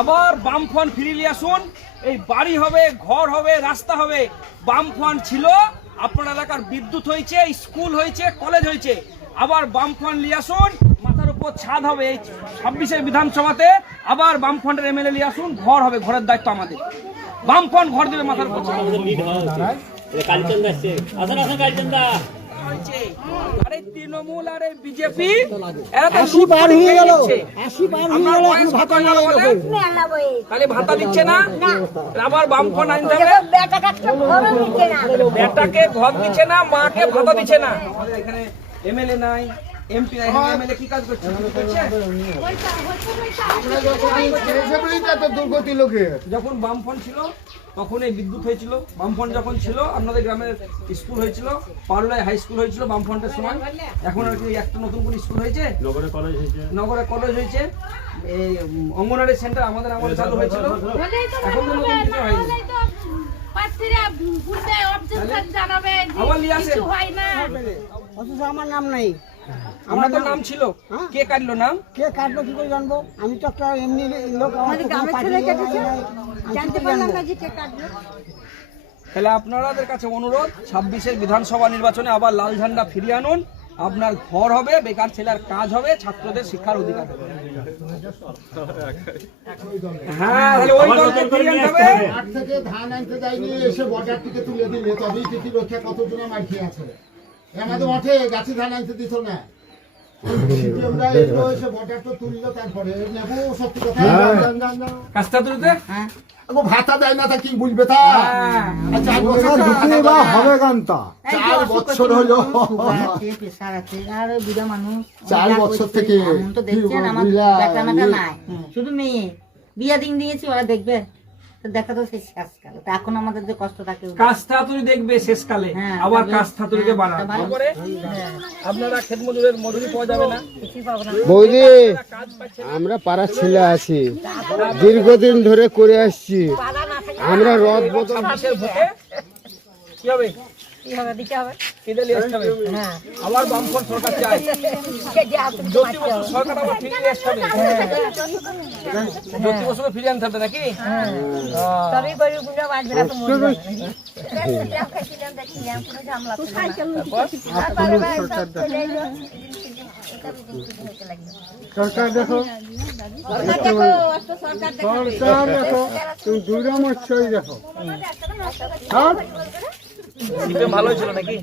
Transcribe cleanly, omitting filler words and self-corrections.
আবার বামফ্রন্ট ফিরিয়ে নিয়ে আসুন। এই বাড়ি হবে, ঘর হবে, রাস্তা হবে। বামফ্রন্ট ছিল, আপনার এলাকার বিদ্যুৎ হয়েছে, স্কুল হয়েছে, কলেজ হয়েছে। আবার বামফ্রন্ট নিয়ে আসুন, মাথার উপর ছাদ হবে। এই 26-এর বিধানসভাতে আবার বামফ্রন্টের এমএলএ নিয়ে আসুন, ঘর হবে, ঘরের দায়িত্ব আমাদের। বামফ্রন্ট ঘর দেবে মাথার উপর। আরে তৃণমূল আর বিজেপি তাহলে ভাতা দিচ্ছে না, আবার বামফ্রন্ট আনতে হবে। বেটাকে ঘর দিচ্ছে না, মাকে ভাতা দিচ্ছে না। এখানে এমএলএ নাই, এমপি নাই। এমএলএ কি কাজ করছে? যখন বামফ্রন্ট ছিল তখন এই বিদ্যুৎ হয়েছিল। বামফ্রন্ট যখন ছিল আপনাদের গ্রামের স্কুল হয়েছিল, পারুলায় হাই স্কুল হয়েছিল বামফ্রন্টের সময়। এখন আর কি একটা নতুন করে স্কুল হয়েছে, নগরে কলেজ হয়েছে। এই অঙ্গনওয়াড়ি সেন্টার আমাদের আমলে চালু হয়েছিল। এখন তো নতুন কিছু হয়নি। আমার নাম নাই, আমার তো নাম ছিল। কে কাটলো নাম? কে কাটলো কি করে জানবো? আমি তো একটা এমনি লোক, জানতে পারলাম না যে কে কাটলো। তাহলে আপনাদের কাছে অনুরোধ, 26-এর বিধানসভা নির্বাচনে আবার লাল ঝান্ডা ফিরিয়ে আনুন। আপনার ঘর হবে, বেকার ছেলের কাজ হবে, ছাত্রদের শিক্ষার অধিকার হবে। হ্যাঁ, তাহলে ওই দলকে ফিরিয়ে আনতে হবে। মাঠ থেকে ধান আনতে যায়নি, এসে বর্ডার থেকে তুলে দিলে তবেই কৃষি রক্ষা কতজনা মার খেয়ে আছে। আমাদের মাঠে গাছে ধান আনতে দিত না, সিপিএমরা এলো এসে বর্ডার তো তুললো, তারপরে নেবো সত্যি কথা। কাজটা তুলতে ভাতা দেয় না, তা কি বুঝবে? তা 4 বছর হলো, 4 বছর থেকে শুধু মেয়ে বিয়া দিন দিয়েছি, ওরা দেখবে দেখা তো শেষ কালে। এখন আমাদের যে কষ্ট থাকে, কাজটা তুমি দেখবে শেষকালে, আবার কাজটা তুলিকে বাড়াবে। আপনারা ক্ষেত মজুরের মজুরি পাওয়া যাবে না। বৌদি, আমরা পাড়ার ছেলে আছি, দীর্ঘদিন ধরে করে আসছি। আমরা রদ বদল কি হবে? কি হবে? দিতে হবে, আবার বামফ্রন্ট সরকার চাই। জ্যোতি বসু সরকার আবার ফিরিয়ে আসতে হবে। জ্যোতি বসুকে ফিরিয়ে আনতে হবে নাকি? তবেই গরিব গুলো বাঁচবে না। তো সরকার দেখো, সরকার দেখো, তুমি দুর্গামশাই দেখো। ভালো ছিল নাকি?